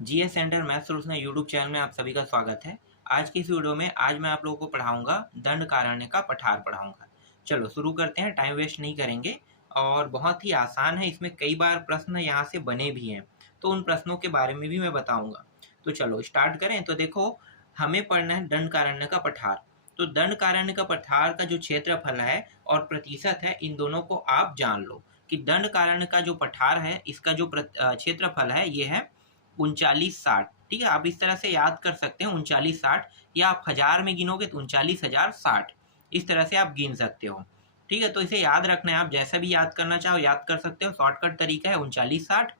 GS centre math solution YouTube channel में आप सभी का स्वागत है। आज की इस वीडियो में आज मैं आप लोगों को पढ़ाऊंगा दंडकारण्य का पठार पढ़ाऊंगा। चलो शुरू करते हैं, टाइम वेस्ट नहीं करेंगे और बहुत ही आसान है। इसमें कई बार प्रश्न यहाँ से बने भी हैं, तो उन प्रश्नों के बारे में भी मैं बताऊंगा। तो चलो स्टार्ट करें। तो देखो, हमें पढ़ना है दंडकारण्य का पठार। तो दंडकारण्य का पठार का जो क्षेत्रफल है और प्रतिशत है, इन दोनों को आप जान लो कि दंडकारण्य का जो पठार है इसका जो क्षेत्रफल है ये है 3960। ठीक है, आप इस तरह से याद कर सकते हैं 3960, या आप हजार में गिनोगे तो 39,060, इस तरह से आप गिन सकते हो। ठीक है, तो इसे याद रखना है, आप जैसा भी याद करना चाहो याद कर सकते हो। शॉर्टकट तरीका है 3960,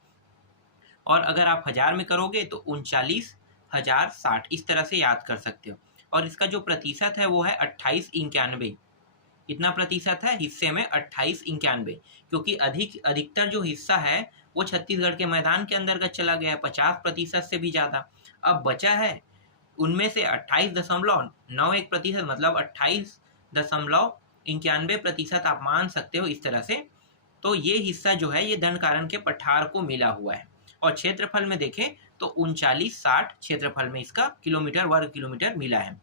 और अगर आप हजार में करोगे तो 39,060, इस तरह से याद कर सकते हो। और इसका जो प्रतिशत है वो है 2891। कितना प्रतिशत है हिस्से में? 2891, क्योंकि अधिकतर जो हिस्सा है वो छत्तीसगढ़ के मैदान के अंतर्गत चला गया है, 50% से भी ज़्यादा। अब बचा है उनमें से 28.91%, मतलब 28.91% आप मान सकते हो इस तरह से। तो ये हिस्सा जो है ये दंडकारण्य के पठार को मिला हुआ है। और क्षेत्रफल में देखें तो 3960 क्षेत्रफल में इसका किलोमीटर, वर्ग किलोमीटर मिला है।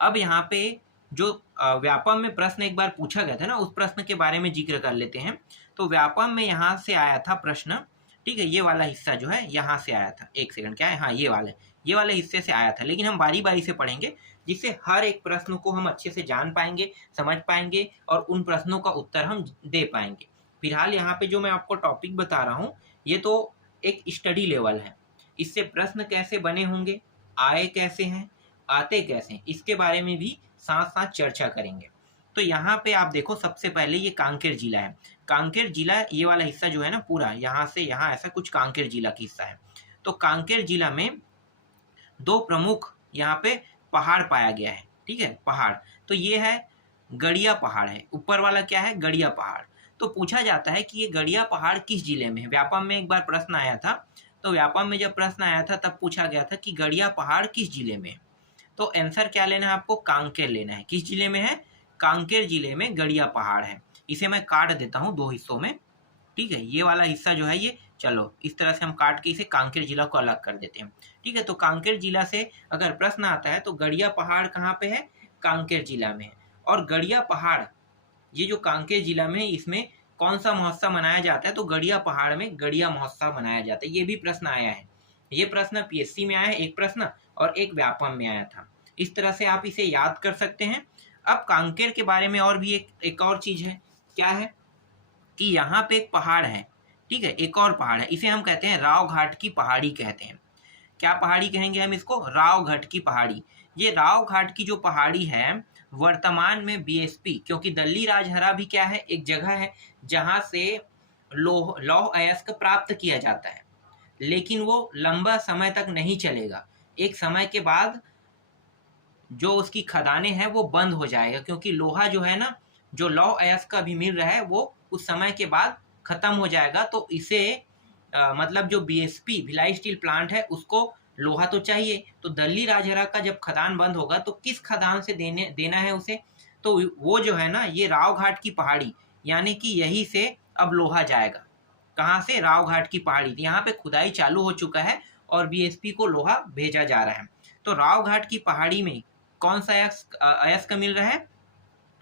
अब यहाँ पे जो व्यापम में प्रश्न एक बार पूछा गया था ना, उस प्रश्न के बारे में जिक्र कर लेते हैं। तो व्यापम में यहाँ से आया था प्रश्न। ठीक है, ये वाला हिस्सा जो है यहाँ से आया था। एक सेकंड, क्या है, हाँ ये वाले हिस्से से आया था, लेकिन हम बारी बारी से पढ़ेंगे जिससे हर एक प्रश्न को हम अच्छे से जान पाएंगे, समझ पाएंगे और उन प्रश्नों का उत्तर हम दे पाएंगे। फिलहाल यहाँ पे जो मैं आपको टॉपिक बता रहा हूँ ये तो एक स्टडी लेवल है। इससे प्रश्न कैसे बने होंगे, आए कैसे हैं, आते कैसे हैं, इसके बारे में भी साथ साथ चर्चा करेंगे। तो यहाँ पे आप देखो, सबसे पहले ये कांकेर जिला है। कांकेर जिला, ये वाला हिस्सा जो है ना पूरा यहाँ से यहाँ ऐसा कुछ कांकेर जिला का हिस्सा है। तो कांकेर जिला में दो प्रमुख यहाँ पे पहाड़ पाया गया है। ठीक है, पहाड़ तो ये है गड़िया पहाड़ है, ऊपर वाला क्या है, गड़िया पहाड़। तो पूछा जाता है कि ये गड़िया पहाड़ किस जिले में है। व्यापम में एक बार प्रश्न आया था, तो व्यापम में जब प्रश्न आया था तब पूछा गया था कि गड़िया पहाड़ किस जिले में है। तो आंसर क्या लेना है आपको, कांकेर लेना है। किस जिले में है, कांकेर जिले में गड़िया पहाड़ है। इसे मैं काट देता हूँ दो हिस्सों में। ठीक है, ये वाला हिस्सा जो है ये, चलो इस तरह से हम काट के इसे कांकेर जिला को अलग कर देते हैं। ठीक है, तो कांकेर जिला से अगर प्रश्न आता है तो गड़िया पहाड़ कहाँ पे है, कांकेर जिला में है। और गड़िया पहाड़, ये जो कांकेर जिला में है, इसमें कौन सा महोत्सव मनाया जाता है, तो गड़िया पहाड़ में गड़िया महोत्सव मनाया जाता है। ये भी प्रश्न आया है, ये प्रश्न पीएससी में आया है एक प्रश्न, और एक व्यापम में आया था। इस तरह से आप इसे याद कर सकते हैं। अब कांकेर के बारे में और भी एक और चीज है, क्या है कि यहाँ पे एक पहाड़ है। ठीक है, एक और पहाड़ है, इसे हम कहते हैं राव घाट की पहाड़ी कहते हैं। क्या पहाड़ी कहेंगे हम इसको, राव घाट की पहाड़ी। ये राव घाट की जो पहाड़ी है वर्तमान में बीएसपी, क्योंकि दल्ली राजहरा भी क्या है, एक जगह है जहां से लौह अयस्क प्राप्त किया जाता है, लेकिन वो लंबा समय तक नहीं चलेगा। एक समय के बाद जो उसकी खदानें हैं वो बंद हो जाएगा, क्योंकि लोहा जो है ना, जो लौह अयस्क का भी मिल रहा है वो उस समय के बाद खत्म हो जाएगा। तो इसे मतलब जो बीएसपी भिलाई स्टील प्लांट है उसको लोहा तो चाहिए। तो दल्ली राजहरा का जब खदान बंद होगा तो किस खदान से देना है उसे, तो वो जो है ना ये राव घाट की पहाड़ी, यानी कि यही से अब लोहा जाएगा। कहाँ से, राव घाट की पहाड़ी। यहाँ पे खुदाई चालू हो चुका है और बीएसपी को लोहा भेजा जा रहा है। तो राव घाट की पहाड़ी में कौन सा अयस्क मिल रहा है,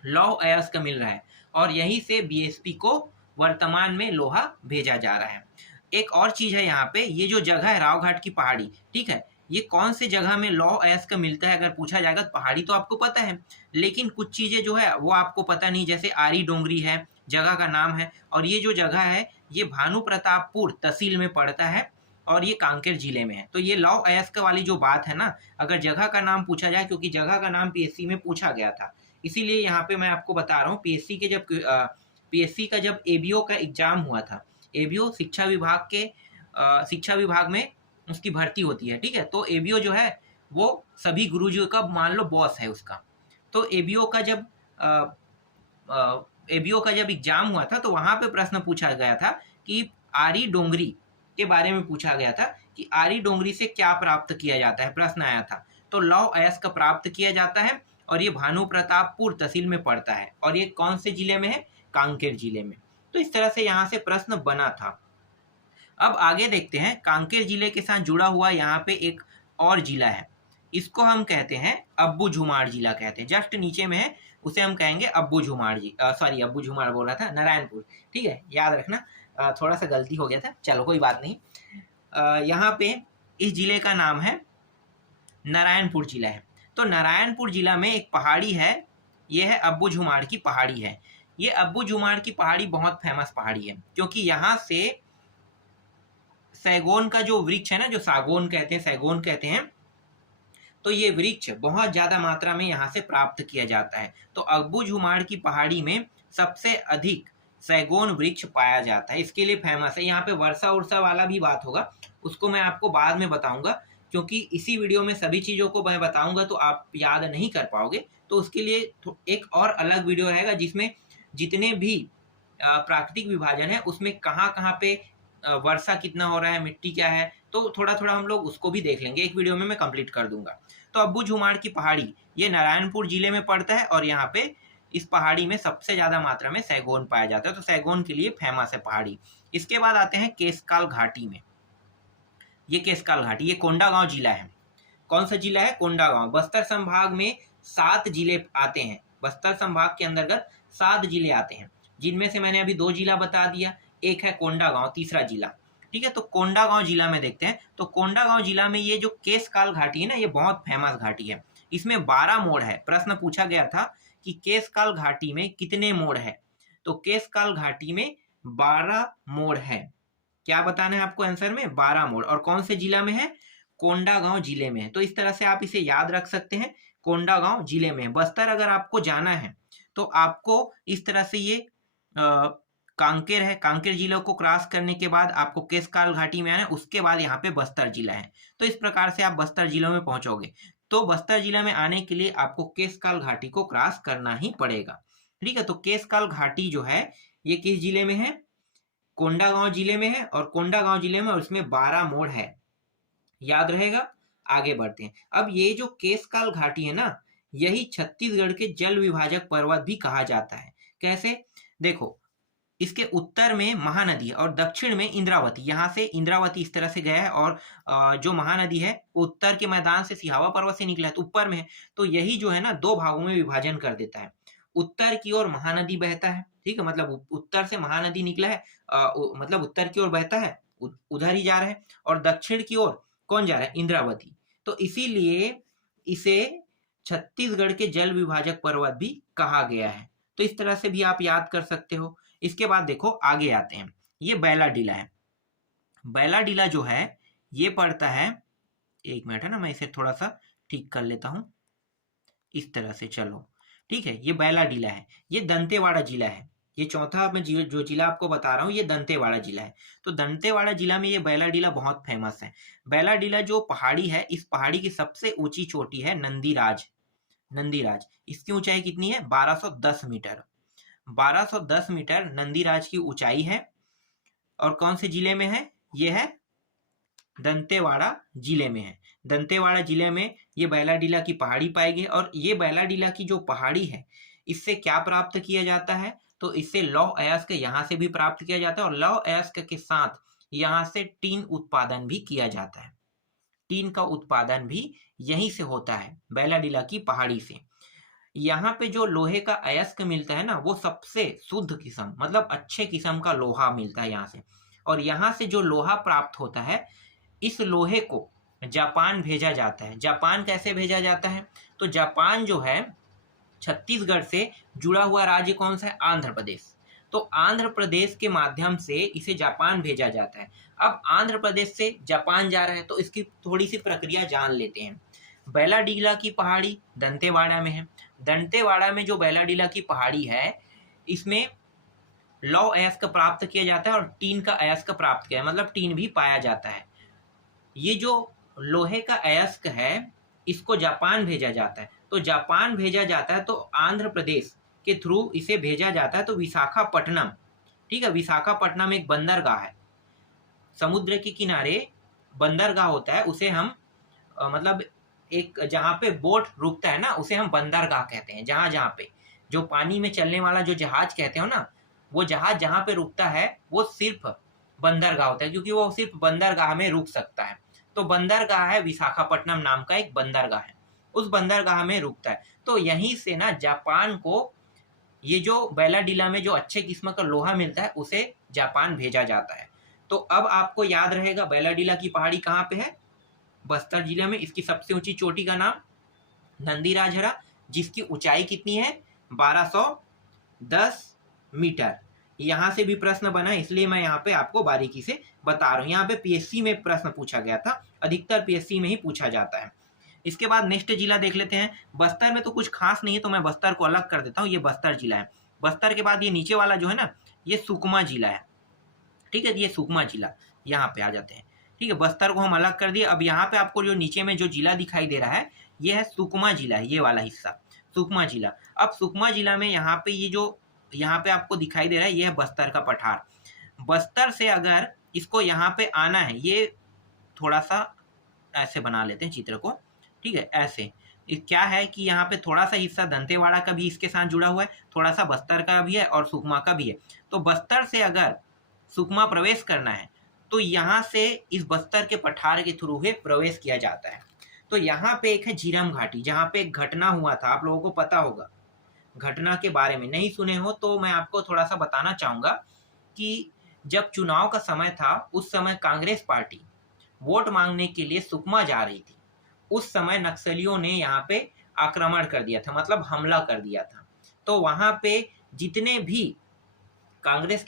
लौह अयस्क मिल रहा है, और यहीं से बीएसपी को वर्तमान में लोहा भेजा जा रहा है। एक और चीज है यहाँ पे, ये जो जगह है रावघाट की पहाड़ी, ठीक है, ये कौन से जगह में लौह अयस्क मिलता है अगर पूछा जाएगा। तो पहाड़ी तो आपको पता है, लेकिन कुछ चीजें जो है वो आपको पता नहीं, जैसे आरी डोंगरी है, जगह का नाम है। और ये जो जगह है ये भानु प्रतापपुर तहसील में पड़ता है और ये कांकेर जिले में है। तो ये लौह अयस्क वाली जो बात है ना, अगर जगह का नाम पूछा जाए, क्योंकि जगह का नाम पीएससी में पूछा गया था, इसीलिए यहाँ पे मैं आपको बता रहा हूँ। पीएससी का जब एबीओ का एग्जाम हुआ था, एबीओ शिक्षा विभाग में उसकी भर्ती होती है। ठीक है, तो एबीओ जो है वो सभी गुरुजी का मान लो बॉस है उसका। तो एबीओ का जब एग्जाम हुआ था तो वहां पे प्रश्न पूछा गया था कि आरी डोंगरी के बारे में पूछा गया था कि आरी डोंगरी से क्या प्राप्त किया जाता है, प्रश्न आया था। तो लौह अयस्क प्राप्त किया जाता है और ये भानु प्रतापपुर तहसील में पड़ता है, और ये कौन से जिले में है, कांकेर जिले में। तो इस तरह से यहाँ से प्रश्न बना था। अब आगे देखते हैं, कांकेर जिले के साथ जुड़ा हुआ यहाँ पे एक और जिला है, इसको हम कहते हैं अब्बू झुमाड़ जिला कहते हैं, जस्ट नीचे में है, उसे हम कहेंगे अब्बू झुमाड़ जी, सॉरी अब्बू झुमाड़ बोल रहा था, नारायणपुर, ठीक है, याद रखना, थोड़ा सा गलती हो गया था, चलो कोई बात नहीं। यहाँ पे इस जिले का नाम है नारायणपुर जिला है। तो नारायणपुर जिला में एक पहाड़ी है, ये है अब्बू झुमाड़ की पहाड़ी है। ये अब्बू झुमाड़ की पहाड़ी बहुत फेमस पहाड़ी है, क्योंकि यहाँ से सैगोन का जो वृक्ष है ना, जो सागौन कहते हैं, सैगोन कहते हैं, तो ये वृक्ष बहुत ज्यादा मात्रा में यहाँ से प्राप्त किया जाता है। तो अब्बू झुमाड़ की पहाड़ी में सबसे अधिक सैगोन वृक्ष पाया जाता है, इसके लिए फेमस है। यहाँ पे वर्षा उर्षा वाला भी बात होगा, उसको मैं आपको बाद में बताऊंगा, क्योंकि इसी वीडियो में सभी चीज़ों को मैं बताऊंगा तो आप याद नहीं कर पाओगे, तो उसके लिए एक और अलग वीडियो रहेगा जिसमें जितने भी प्राकृतिक विभाजन है उसमें कहाँ कहाँ पे वर्षा कितना हो रहा है, मिट्टी क्या है, तो थोड़ा थोड़ा हम लोग उसको भी देख लेंगे, एक वीडियो में मैं कंप्लीट कर दूंगा। तो अब्बू झुमाड़ की पहाड़ी ये नारायणपुर जिले में पड़ता है, और यहाँ पे इस पहाड़ी में सबसे ज्यादा मात्रा में सैगोन पाया जाता है, तो सैगोन के लिए फेमस है पहाड़ी। इसके बाद आते हैं केशकाल घाटी में। ये केशकाल घाटी, ये कोंडागांव जिला है। कौन सा जिला है? कोंडागांव। बस्तर संभाग में 7 जिले आते हैं, बस्तर संभाग के अंतर्गत 7 जिले आते हैं, जिनमें से मैंने अभी 2 जिला बता दिया, एक है कोंडागांव, तीसरा जिला, ठीक है। तो कोंडागांव जिला में देखते हैं, तो कोंडागांव जिला में ये जो केशकाल घाटी है ना, ये बहुत फेमस घाटी है। इसमें 12 मोड़ है। प्रश्न पूछा गया था कि केशकाल घाटी में कितने मोड़ है, तो केशकाल घाटी में 12 मोड़ है। क्या बताना है आपको आंसर में? 12 मोड़। और कौन से जिला में है? कोंडागांव जिले में है। तो इस तरह से आप इसे याद रख सकते हैं, कोंडागांव जिले में। बस्तर अगर आपको जाना है तो आपको इस तरह से ये कांकेर है, कांकेर जिले को क्रॉस करने के बाद आपको केशकाल घाटी में आना है, उसके बाद यहाँ पे बस्तर जिला है। तो इस प्रकार से आप बस्तर जिलों में पहुंचोगे। तो बस्तर जिला में आने के लिए आपको केशकाल घाटी को क्रॉस करना ही पड़ेगा, ठीक है। तो केशकाल घाटी जो है ये किस जिले में है? कोंडागांव जिले में है, और कोंडागांव जिले में, और इसमें 12 मोड़ है, याद रहेगा। आगे बढ़ते हैं। अब ये जो केशकाल घाटी है ना, यही छत्तीसगढ़ के जल विभाजक पर्वत भी कहा जाता है। कैसे? देखो, इसके उत्तर में महानदी है और दक्षिण में इंद्रावती। यहाँ से इंद्रावती इस तरह से गया है, और जो महानदी है उत्तर के मैदान से सिहावा पर्वत से निकला है, तो ऊपर में है। तो यही जो है ना 2 भागों में विभाजन कर देता है। उत्तर की ओर महानदी बहता है, ठीक है, मतलब उत्तर से महानदी निकला है, मतलब उत्तर की ओर बहता है, उधर ही जा रहा है। और दक्षिण की ओर कौन जा रहा है? इंद्रावती। तो इसीलिए इसे छत्तीसगढ़ के जल विभाजक पर्वत भी कहा गया है। तो इस तरह से भी आप याद कर सकते हो। इसके बाद देखो आगे आते हैं, ये बैलाडीला है। बैलाडीला जो है ये पड़ता है, एक मिनट है ना, मैं इसे थोड़ा सा ठीक कर लेता हूं, इस तरह से, चलो ठीक है। ये बैलाडीला है, ये दंतेवाड़ा जिला है। ये चौथा मैं जो जिला आपको बता रहा हूँ ये दंतेवाड़ा जिला है। तो दंतेवाड़ा जिला में ये बैलाडीला बहुत फेमस है। बैलाडीला जो पहाड़ी है, इस पहाड़ी की सबसे ऊंची चोटी है नंदीराज। नंदीराज, इसकी ऊंचाई कितनी है? 1210 मीटर। 1210 मीटर नंदीराज की ऊंचाई है, और कौन से जिले में है? ये है दंतेवाड़ा जिले में है। दंतेवाड़ा जिले में ये बैलाडीला की पहाड़ी पाई गई। और ये बैलाडीला की जो पहाड़ी है, इससे क्या प्राप्त किया जाता है? तो इससे लौह अयस्क यहाँ से भी प्राप्त किया जाता है, और लौह अयस्क के साथ यहाँ से टीन उत्पादन भी किया जाता है। टीन का उत्पादन भी यहीं से होता है, बैलाडीला की पहाड़ी से। यहाँ पे जो लोहे का अयस्क मिलता है ना, वो सबसे शुद्ध किस्म, मतलब अच्छे किस्म का लोहा मिलता है यहाँ से। और यहाँ से जो लोहा प्राप्त होता है, इस लोहे को जापान भेजा जाता है। जापान कैसे भेजा जाता है? तो जापान जो है छत्तीसगढ़ से जुड़ा हुआ राज्य कौन सा है? आंध्र प्रदेश। तो आंध्र प्रदेश के माध्यम से इसे जापान भेजा जाता है। अब आंध्र प्रदेश से जापान जा रहा है, तो इसकी थोड़ी सी प्रक्रिया जान लेते हैं। बैलाडीला की पहाड़ी दंतेवाड़ा में है। दंतेवाड़ा में जो बैलाडीला की पहाड़ी है, इसमें लौह अयस्क प्राप्त किया जाता है और टीन का अयस्क प्राप्त किया, मतलब टीन भी पाया जाता है। ये जो लोहे का अयस्क है, इसको जापान भेजा जाता है। तो जापान भेजा जाता है, तो आंध्र प्रदेश के थ्रू इसे भेजा जाता है। तो विशाखापट्टनम, ठीक है, विशाखापट्टनम एक बंदरगाह है, समुद्र के किनारे बंदरगाह होता है, उसे हम मतलब एक जहाँ पे बोट रुकता है ना, उसे हम बंदरगाह कहते हैं। जहाँ पे जो पानी में चलने वाला जो जहाज कहते हो ना, वो जहाज जहाँ पे रुकता है वो सिर्फ बंदरगाह होता है, क्योंकि वो सिर्फ बंदरगाह में रुक सकता है। तो बंदरगाह है विशाखापट्टनम नाम का एक बंदरगाह है, उस बंदरगाह में रुकता है। तो यहीं से ना जापान को ये जो बैलाडीला में जो अच्छे किस्म का लोहा मिलता है उसे जापान भेजा जाता है। तो अब आपको याद रहेगा बैलाडीला की पहाड़ी कहाँ पे है, बस्तर जिले में। इसकी सबसे ऊंची चोटी का नाम नंदीराजहरा, जिसकी ऊंचाई कितनी है 1210 मीटर। यहाँ से भी प्रश्न बना, इसलिए मैं यहाँ पे आपको बारीकी से बता रहा हूँ। यहाँ पे पीएससी में प्रश्न पूछा गया था, अधिकतर पीएससी में ही पूछा जाता है। इसके बाद नेक्स्ट जिला देख लेते हैं। बस्तर में तो कुछ खास नहीं है, तो मैं बस्तर को अलग कर देता हूँ। ये बस्तर जिला है। बस्तर के बाद ये नीचे वाला जो है ना, ये सुकमा जिला है। ठीक है, ये सुकमा जिला, यहाँ पे आ जाते हैं। ठीक है, बस्तर को हम अलग कर दिए। अब यहाँ पे आपको जो नीचे में जो जिला दिखाई दे रहा है, ये है सुकमा जिला, ये वाला हिस्सा सुकमा जिला। अब सुकमा जिला में यहाँ पे ये जो यहाँ पे आपको दिखाई दे रहा है, ये है बस्तर का पठार। बस्तर से अगर इसको यहाँ पे आना है, ये थोड़ा सा ऐसे बना लेते हैं चित्र को। ठीक है, ऐसे क्या है कि यहाँ पे थोड़ा सा हिस्सा दंतेवाड़ा का भी इसके साथ जुड़ा हुआ है, थोड़ा सा बस्तर का भी है और सुकमा का भी है। तो बस्तर से अगर सुकमा प्रवेश करना है तो यहाँ से इस बस्तर के पठार के थ्रू ही प्रवेश किया जाता है। तो यहाँ पे एक है झीरम घाटी, जहाँ पे एक घटना हुआ था, आप लोगों को पता होगा। घटना के बारे में नहीं सुने हो तो मैं आपको थोड़ा सा बताना चाहूँगा कि जब चुनाव का समय था, उस समय कांग्रेस पार्टी वोट मांगने के लिए सुकमा जा रही थी। उस समय नक्सलियों ने यहाँ पे आक्रमण कर दिया था, मतलब हमला कर दिया था। तो वहाँ पे जितने भी कांग्रेस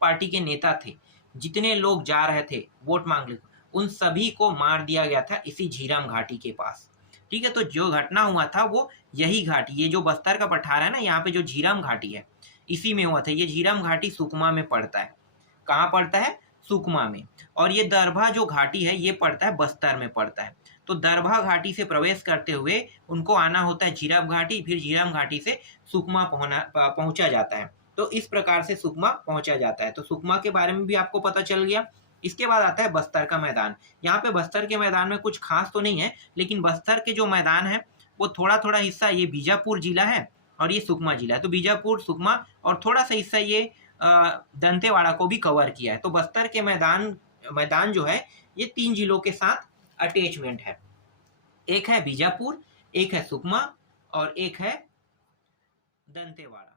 पार्टी के नेता थे, जितने लोग जा रहे थे वोट मांगने, उन सभी को मार दिया गया था इसी झीरम घाटी के पास। ठीक है, तो जो घटना हुआ था वो यही घाटी, ये जो बस्तर का पठार है ना, यहाँ पे जो झीरम घाटी है, इसी में हुआ था। ये झीरम घाटी सुकमा में पड़ता है। कहाँ पड़ता है? सुकमा में। और ये दरभा जो घाटी है, ये पड़ता है बस्तर में पड़ता है। तो दरभा घाटी से प्रवेश करते हुए उनको आना होता है झीरम घाटी, फिर झीरम घाटी से सुकमा पहुंचा जाता है। तो इस प्रकार से सुकमा पहुंचा जाता है। तो सुकमा के बारे में भी आपको पता चल गया। इसके बाद आता है बस्तर का मैदान। यहाँ पे बस्तर के मैदान में कुछ खास तो नहीं है, लेकिन बस्तर के जो मैदान है वो थोड़ा थोड़ा हिस्सा ये बीजापुर जिला है और ये सुकमा जिला है। तो बीजापुर, सुकमा और थोड़ा सा हिस्सा ये दंतेवाड़ा को भी कवर किया है। तो बस्तर के मैदान जो है ये 3 जिलों के साथ अटैचमेंट है। एक है बीजापुर, एक है सुकमा और एक है दंतेवाड़ा।